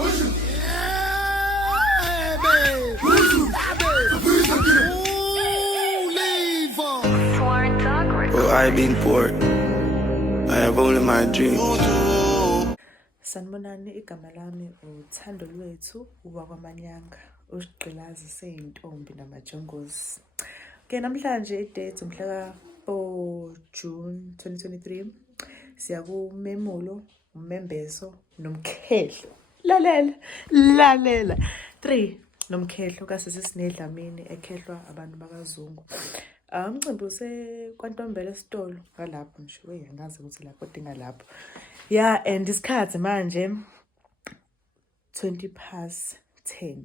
Oh, I've been poor. I have only my dreams. Sanibonani, igama lami uthando lwethu uwakwamanyanga usigqilazi seyintombi namajongozi. Okay, namhlanje idate umhla ka June 2023. Siya kuMemulo, uMembeso noMkhehlo. Lalela 3 noMkhehlo kasisi Sne Dlamini ekhehlwa abantu bakazungu. Umcimbi usekwantombela esitolo ngalapho nje angazi ukuthi lapho dinga lapho. Yeah, and isikhathi manje 10:20.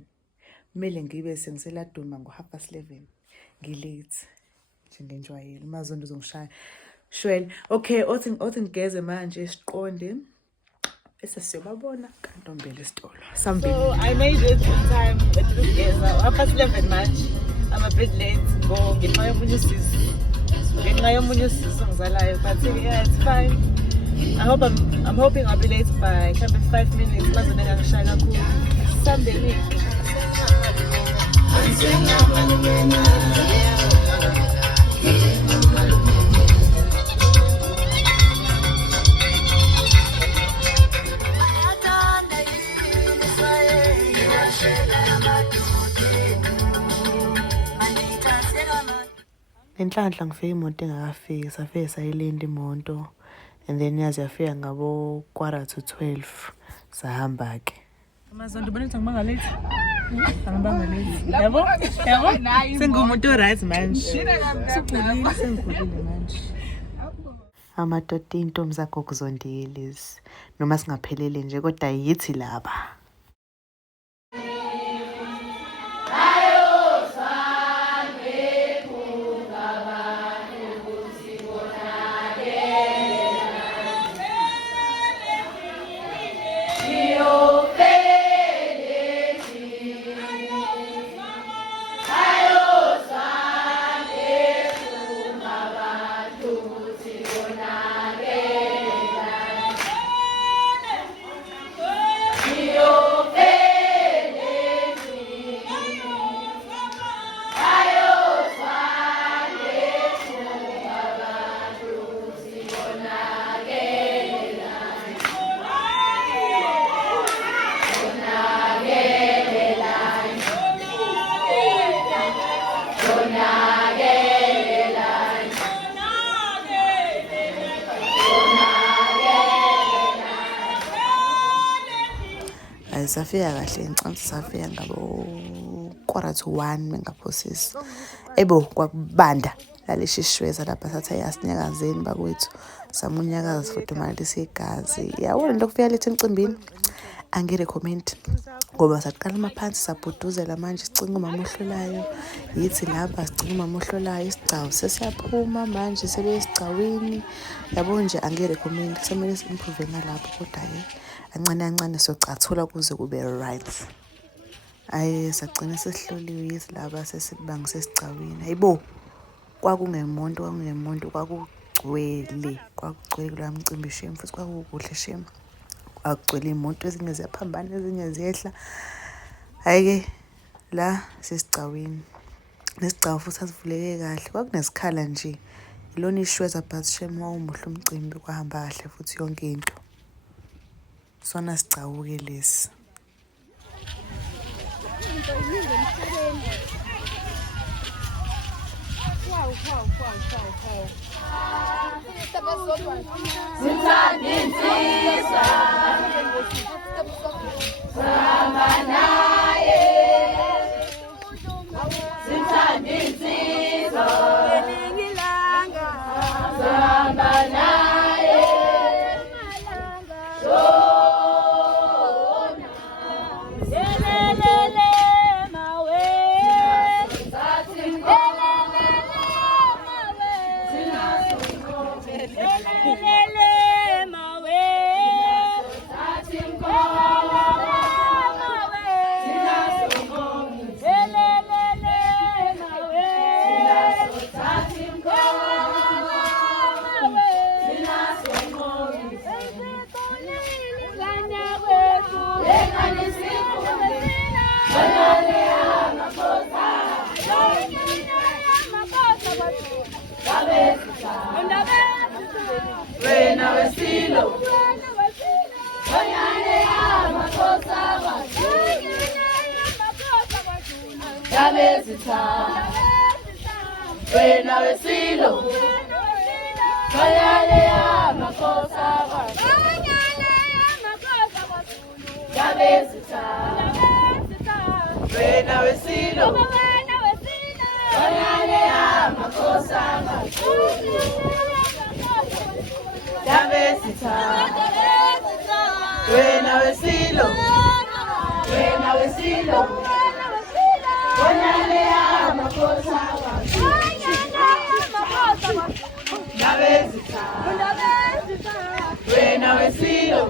Kumele ngibe sengiseladuma ngo11:30. Ngilate njengenjwayelo. Mazondo uzongishaya. Shwele. Okay, othi ngigeze manje siqonde bese siyobabona kantombela esitolo. Sambini. So I made it in time. It didn't get 11 manje. I'm a bit late. Go get my own juice. Get my own juice ngizalayo, but yeah, it's fine. I'm hoping I'll be late by 5 minutes. Mazondo ngishaya kakhulu. Sambini. Enhlanhla ngifika imoto engakafiki, safike sayilinda imoto and then yaze yafika ngabo 11:45 sahamba ke. Amazondo bona ukuthi ngibanga late. Angibanga late. Yabo? Sengumuntu right manje. Sengigulile manje. Amadoda intombi zakho kuzondile noma singaphelele nje kodwa yithi laba. Safika kahle ngicabanga safika ngabo 1:15 mengaphosisi. Ebo kwakubanda lalishishweza lapha satha yasinyakazeni bakwethu. Samunyakaza sifudumala isigazi. Yabona into kufika lethe emcimbini. Angirecommend ngoba saqala amaphansi sabhuduzela manje sicinga umama ohlolayo. Yithi lapha sicinga umama ohlolayo isigcawu sesiyaphuma manje sebesigcawini. Yabo nje angirecommend kusemele improve ngalapho kodwa ke ancane socathula kuze kube right. Ayi sagcina sesihloliwe yisilaba sesibanga sesigcawini. Hayibo kwakungemonto kwakugcwele la mcimbi shame futhi kwakukuhle shame. Kwagcwele imoto ezinye ziyaphambana ezinye ziyehla. Hayi ke la sesigcawini. Nesigcawu futhi asivuleke kahle. Kwakunesikhala nje. Ilona ishweza but shame wawumuhle umcimbi kwahamba kahle futhi yonke into. Sona sigcawuke lesi. wena wesilo kanyane yamakhosa yabezitha wena wesilo kanyane yamakhosa yabezitha wena wesilo kanyane yamakhosa yabezitha wena wesilo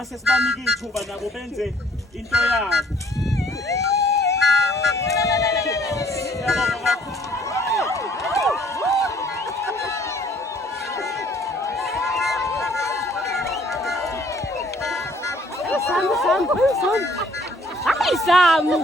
mase sibanike ithuba nabo benze into yabo. Samu.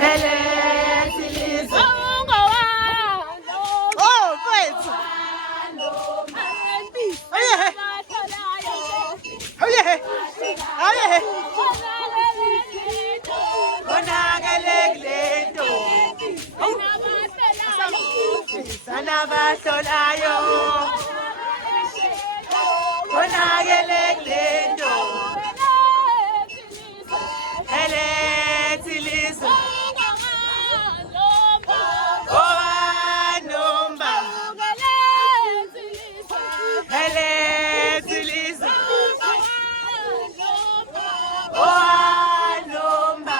Helezilizo. Oh, wait. Oh yeah. Oh yeah. Oh yeah. Konakeleglento. Sanabahlolayo. Konakeleglento. Helezilizo. Oh, nomba. Helezilizo. Oh, nomba.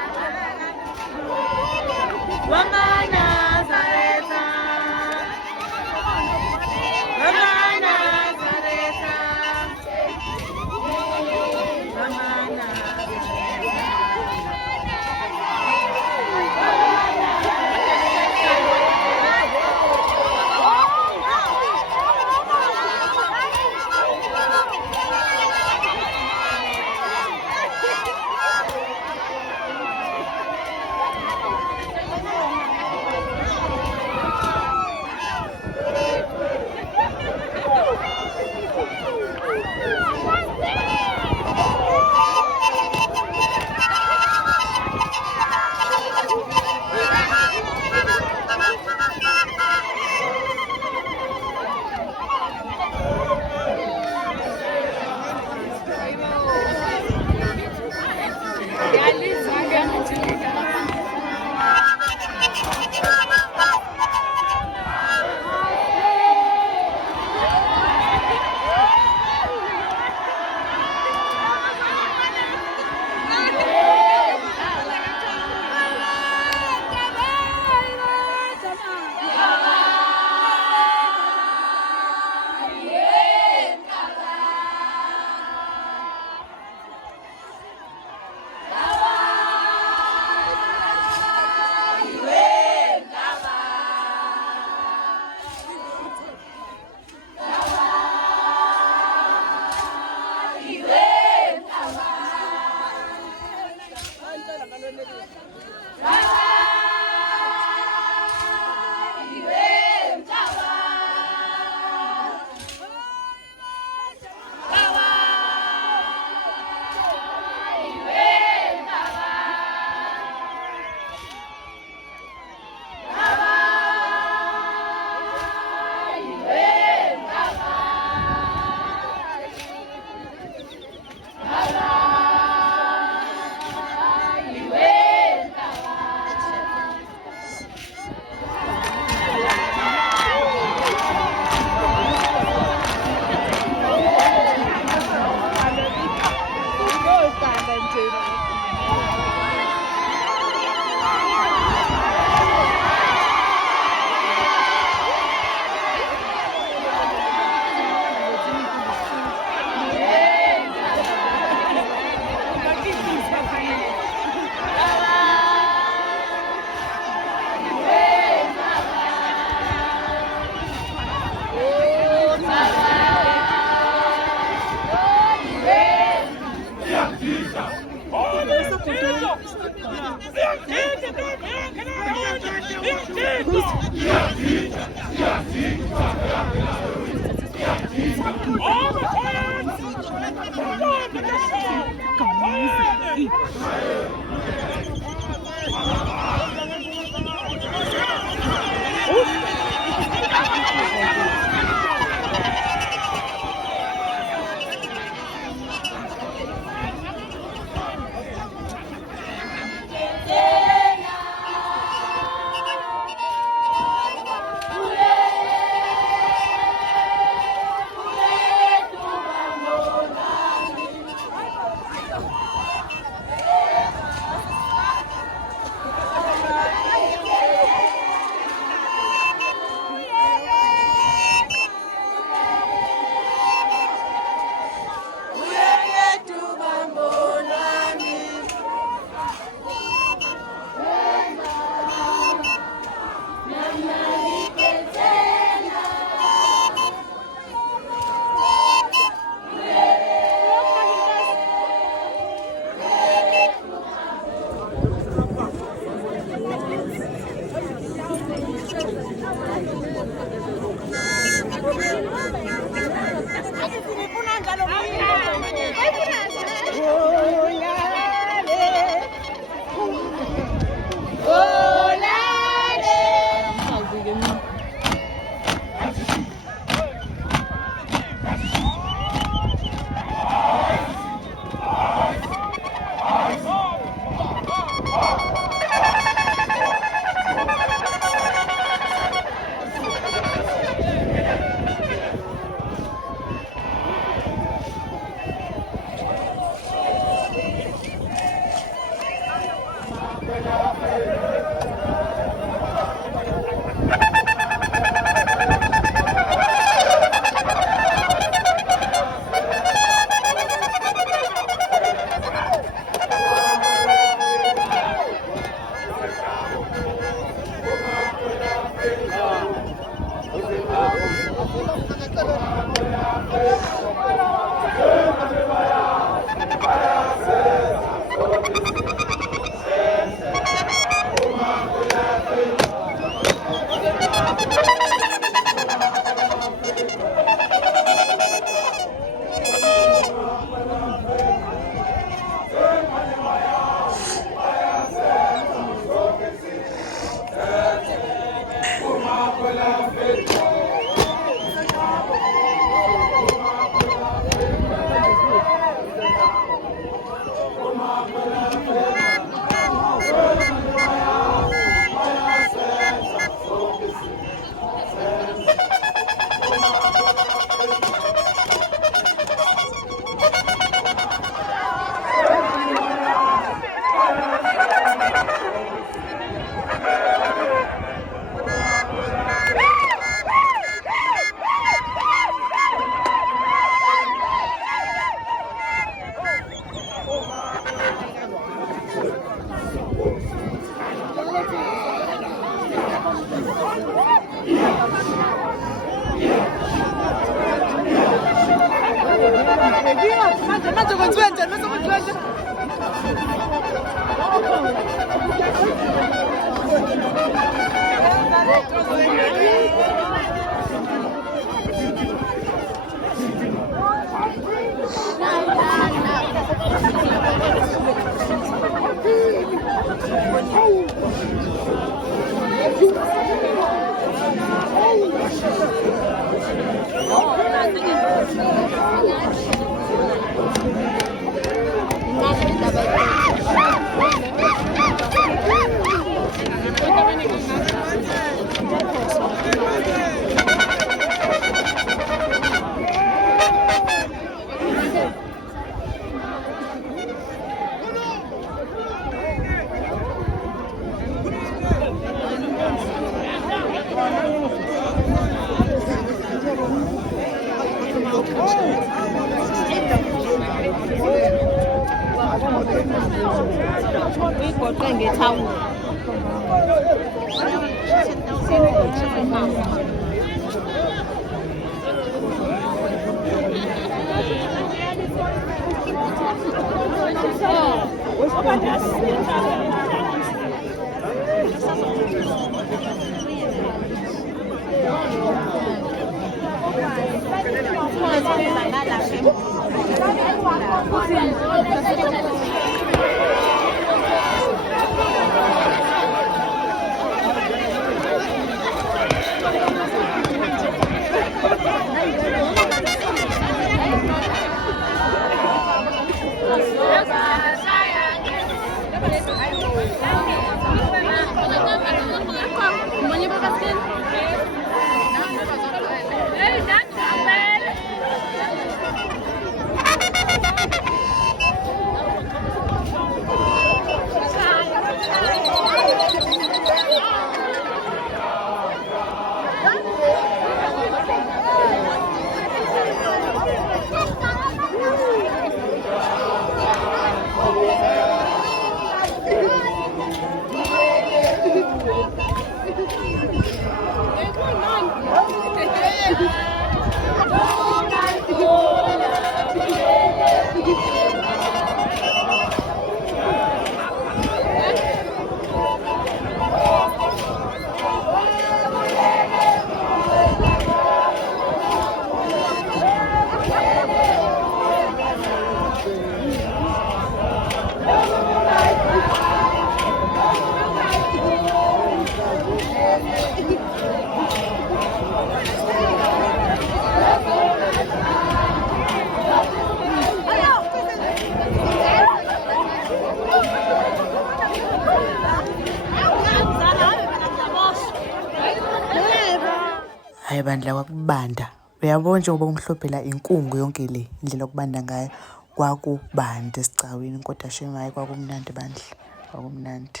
Hayi bandla kwakubanda. Uyabona njengoba umhlobhela inkungu yonke le indlela okubanda ngayo kwakubanda esicawini kodwa shema hayi kwakumnandi bandla. Kwakumnandi.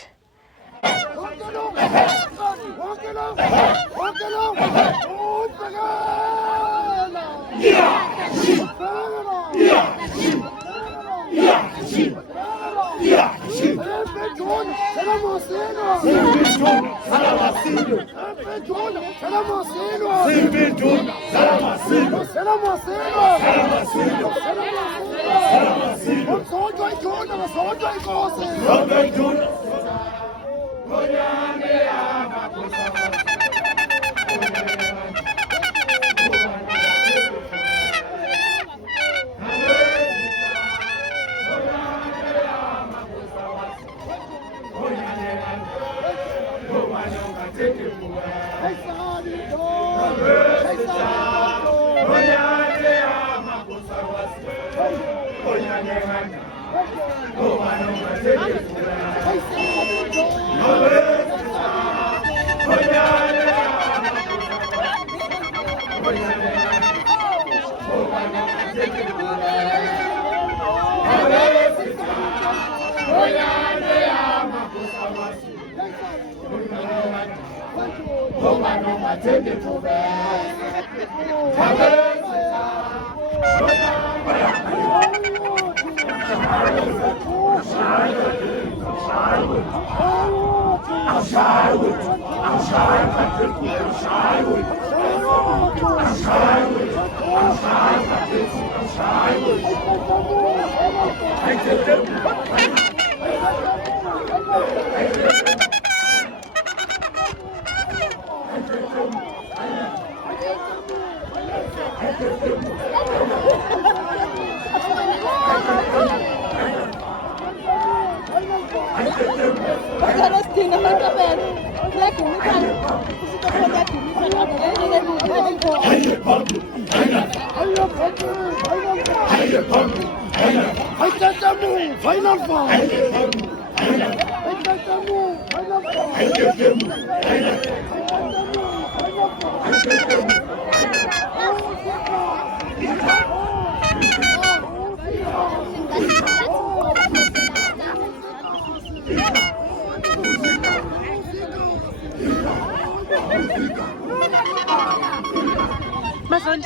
My friend,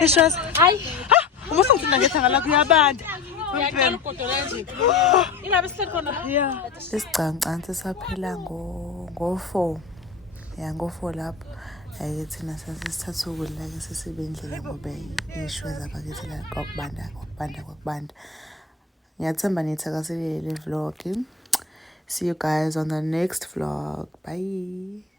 this was I. Umusang nangethanga la kuyabanda. Yeah. Isigcancansi saphela ngo-4 ya ngo-4 lapho ayike thina sasithatha ukudla ke sesibendlela ngoba ishwe zabakithi la kwakubanda. Ngiyathemba nithakaselele le vlog. See you guys on the next vlog. Bye.